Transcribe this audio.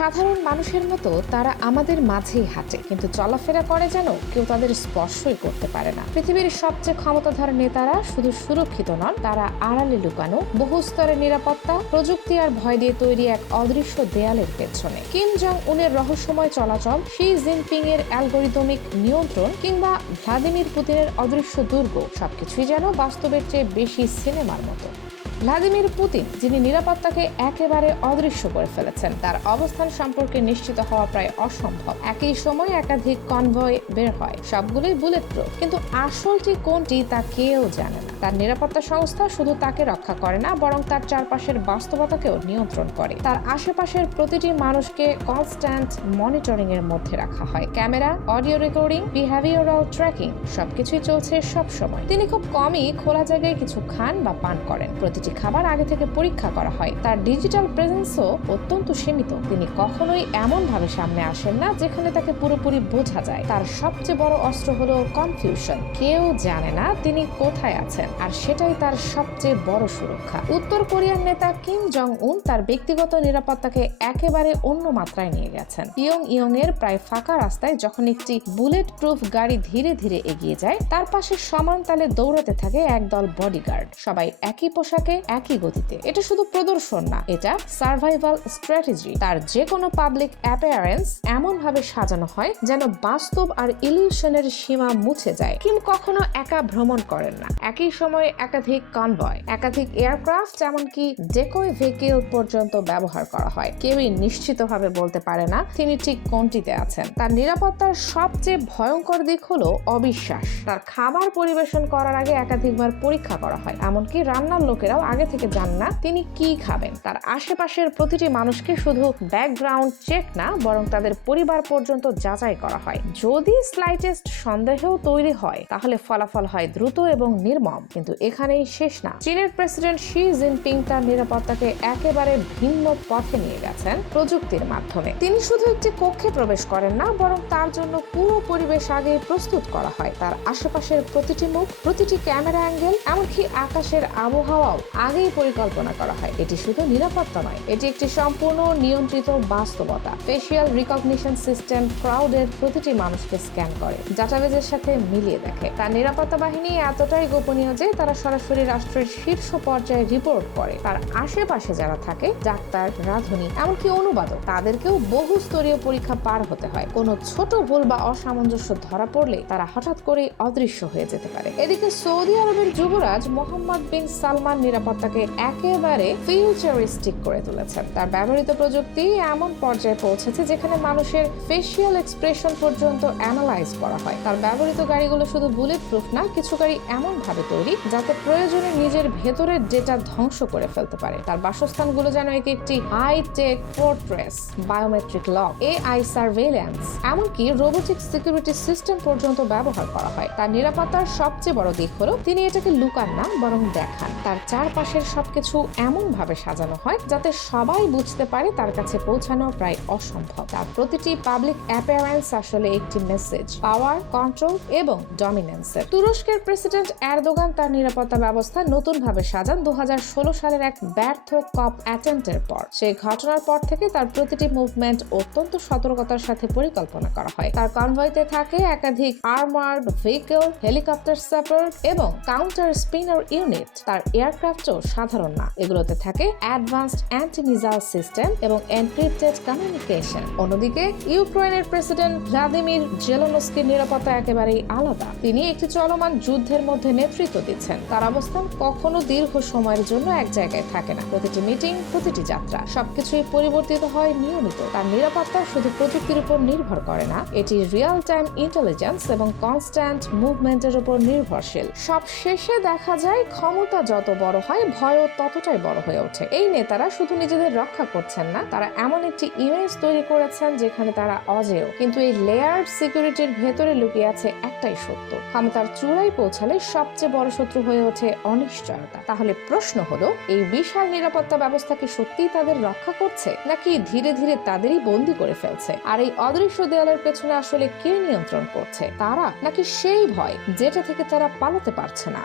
সাধারণ মানুষের মতো তারা আমাদের মাঝেই হাঁটে, কিন্তু চলাফেরা করে যেন কেউ তাদের স্পর্শই করতে পারে না। পৃথিবীর সবচেয়ে ক্ষমতাধর নেতারা শুধু সুরক্ষিত নন, তারা আড়ালে লুকানো, বহু স্তরের নিরাপত্তা, প্রযুক্তি আর ভয় দিয়ে তৈরি এক অদৃশ্য দেয়ালের পেছনে। কিম জং উনের রহস্যময় চলাচল, শি জিনপিং এর অ্যালগোরিদমিক নিয়ন্ত্রণ কিংবা ভ্লাদিমির পুতিনের অদৃশ্য দুর্গ, সবকিছুই যেন বাস্তবের চেয়ে বেশি সিনেমার মতো। ভ্লাদিমির পুতিন, যিনি নিরাপত্তাকে একেবারে অদৃশ্য করে ফেলেছেন, তার অবস্থান সম্পর্কে নিশ্চিত হওয়া প্রায় অসম্ভব। একই সময় একাধিক কনভয় বের হয়, সবগুলোই বুলেট প্রুফ, কিন্তু আসলটি কোনটি তা কেউ জানে না। তার নিরাপত্তা সংস্থা শুধু তাকে রক্ষা করে না, বরং তার চারপাশের বাস্তবতাকেও নিয়ন্ত্রণ করে। তার আশেপাশের প্রতিটি মানুষকে কনস্ট্যান্ট মনিটরিং এর মধ্যে রাখা হয়। Camera, audio recording, behavioural tracking, সবকিছুই চলছে সব সময়। তিনি খুব কমই খোলা জায়গায় কিছু খান বা পান করেন। প্রতিটি খাবার আগে থেকে পরীক্ষা করা হয়। তার ডিজিটাল প্রেজেন্সও অত্যন্ত সীমিত। তিনি কখনোই এমন ভাবে সামনে আসেন না যেখানে তাকে পুরোপুরি বোঝা যায়। তার সবচেয়ে বড় অস্ত্র হলো কনফিউশন। কেউ জানে না তিনি কোথায় আছেন, আর সেটাই তার সবচেয়ে বড় সুরক্ষা। উত্তর কোরিয়ার নেতা কিম জং উন তার ব্যক্তিগত নিরাপত্তাকে একেবারে অন্য মাত্রায় নিয়ে গেছেন। ইয়ং এর প্রায় ফাঁকা রাস্তায় যখন একটি বুলেট প্রুফ গাড়ি ধীরে ধীরে এগিয়ে যায়, তার পাশে সমান তালে দৌড়াতে থাকে একদল বডিগার্ড, সবাই একই পোশাকে, একই গতিতে। এটা শুধু প্রদর্শন না, এটা সার্ভাইভাল স্ট্র্যাটেজি। তার যে কোনো পাবলিক অ্যাপিয়ারেন্স এমন ভাবে সাজানো হয় যেন বাস্তব আর ইলিউশনের সীমা মুছে যায়। কিম কখনো একা ভ্রমণ করেন না। একই সময়ে একাধিক কনভয়, একাধিক এয়ারক্রাফট, এমনকি ডেকয় ভেহিকল পর্যন্ত ব্যবহার করা হয়। কেউই নিশ্চিতভাবে বলতে পারে না তিনি ঠিক কোনটিতে আছেন। তার নিরাপত্তার সবচেয়ে ভয়ঙ্কর দিক হলো অবিশ্বাস। তার খাবার পরিবেশন করার আগে একাধিকবার পরীক্ষা করা হয়, এমনকি রান্নার লোকেরাও আগে থেকে জান না তিনি কি খাবেন। তার আশেপাশের প্রতিটি মানুষকে শুধু ব্যাকগ্রাউন্ড চেক না, বরং তাদের পরিবার পর্যন্ত যাচাই করা হয়। যদি স্লাইটেস্ট সন্দেহও তৈরি হয়, তাহলে ফলাফল হয় দ্রুত এবং নির্মম। কিন্তু এখানেই শেষ না। চীনের প্রেসিডেন্ট শি জিনপিং তার নিরাপত্তাকে একেবারে ভিন্ন পথে নিয়ে গেছেন প্রযুক্তির মাধ্যমে। তিনি শুধু একটি কক্ষে প্রবেশ করেন না, বরং তার জন্য পুরো পরিবেশ আগে প্রস্তুত করা হয়। তার আশেপাশের প্রতিটি মুখ, প্রতিটি ক্যামেরা অ্যাঙ্গেল, এমনকি আকাশের আবহাওয়াও আগেই পরিকল্পনা করা হয়। এটি শুধু নিরাপত্তা নয়, এটি একটি সম্পূর্ণ নিয়ন্ত্রিত বাস্তবতা। ফেসিয়াল রিকগনিশন সিস্টেম ক্রাউডের প্রতিটি মানুষকে স্ক্যান করে, ডাটাবেজের সাথে মিলিয়ে দেখে। তার নিরাপত্তা বাহিনী এতটাই গোপনীয় যে তারা সরাসরি রাষ্ট্রের শীর্ষ পর্যায়ে রিপোর্ট করে। তার আশেপাশে যারা থাকে, ডাক্তার, রাঁধুনি, এমনকি অনুবাদক, তাদেরকেও বহু স্তরীয় পরীক্ষা পার হতে হয়। কোনো ছোট ভুল বা অসামঞ্জস্য ধরা পড়লে তারা হঠাৎ করে অদৃশ্য হয়ে যেতে পারে। এদিকে সৌদি আরবের যুবরাজ মোহাম্মদ বিন সালমান নিরাপত্তাকে একেবারে ফিউচারিস্টিক করে তুলেছেন। তার ব্যবহৃত প্রযুক্তি এমন পর্যায়ে পৌঁছেছে যেখানে মানুষের ফেসিয়াল এক্সপ্রেশন পর্যন্ত অ্যানালাইজ করা হয়। তার ব্যবহৃত গাড়িগুলো শুধু বুলেট প্রুফ না, কিছু গাড়ি এমন ভাবে তৈরি যাতে প্রয়োজনে নিজের ভেতরের ডেটা ধ্বংস করে ফেলতে পারে। তার বাসস্থানগুলো যেন একটি high tech fortress, biometric lock, AI surveillance, এমনকি রোবোটিক সিকিউরিটি সিস্টেম পর্যন্ত ব্যবহার করা হয়। তার নিরাপত্তার সবচেয়ে বড় দিক হলো তিনি এটাকে লুকান না, বরং দেখান। তার চারপাশের সবকিছু এমন ভাবে সাজানো হয় যাতে সবাই বুঝতে পারে তার কাছে পৌঁছানো প্রায় অসম্ভব। তার প্রতিটি পাবলিক অ্যাপিয়ারেন্স আসলে একটি মেসেজ, পাওয়ার, কন্ট্রোল এবং ডমিনেন্সের। তুরস্কের প্রেসিডেন্ট এরদোগান তার নিরাপত্তা ব্যবস্থা নতুন ভাবে সাজান 2016 সালের এক ব্যর্থ কপ অ্যাটেম্পটের পর। সেই ঘটনার পর থেকে তার প্রতিটি মুভমেন্ট অত্যন্ত সতর্কতার সাথে পরিকল্পনা করা হয়। তার কনভয়তে থাকে একাধিক আর্মার্ড ভেহিকল, হেলিকপ্টার সাপোর্ট এবং কাউন্টার স্পিনার ইউনিট। তার এয়ারক্রাফটও সাধারণ না, এগুলোতে থাকে অ্যাডভান্সড অ্যান্টি মিসাইল সিস্টেম এবং এনক্রিপ্টেড কমিউনিকেশন। অন্যদিকে ইউক্রেনের প্রেসিডেন্ট ভ্লাদিমির জেলেনস্কির নিরাপত্তা একেবারেই আলাদা। তিনি একটি চলমান যুদ্ধের মধ্যে নেতৃত্ব দিচ্ছেন। তার অবস্থান কখনো দীর্ঘ সময়ের জন্য এক জায়গায় থাকে না। প্রতিটি মিটিং, প্রতিটি যাত্রা, সবকিছুই পরিবর্তিত হয় নিয়মিত। তার নিরাপত্তা শুধু প্রযুক্তির উপর নির্ভর করে না, এটি রিয়েল টাইম ইন্টেলিজেন্স এবং কনস্ট্যান্ট মুভমেন্টের উপর নির্ভরশীল। সব শেষে দেখা যায় ক্ষমতা যত বড় হয়, ভয়ও ততটাই বড় হয়ে ওঠে। এই নেতারা শুধু নিজেদের রক্ষা করছেন না, তারা এমন একটি ইমেজ তৈরি করেছেন যেখানে তারা অজেয়। কিন্তু এই লেয়ার্ড সিকিউরিটির ভেতরে লুকিয়ে আছে একটাই সত্য, ক্ষমতার চূড়ায় পৌঁছালে সবচেয়ে বড় শত্রু হয়ে ওঠে অনিশ্চয়তা। তাহলে প্রশ্ন হলো, এই বিশাল নিরাপত্তা ব্যবস্থা কি সত্যিই তাদের রক্ষা করছে, নাকি ধীরে ধীরে তাদেরই বন্দী করে ফেলছে? আর এই অদৃশ্য দেয়ালের পেছনে আসলে কে নিয়ন্ত্রণ করছে, তারা নাকি সেই ভয় যেটা থেকে তারা পালাতে পারছে না?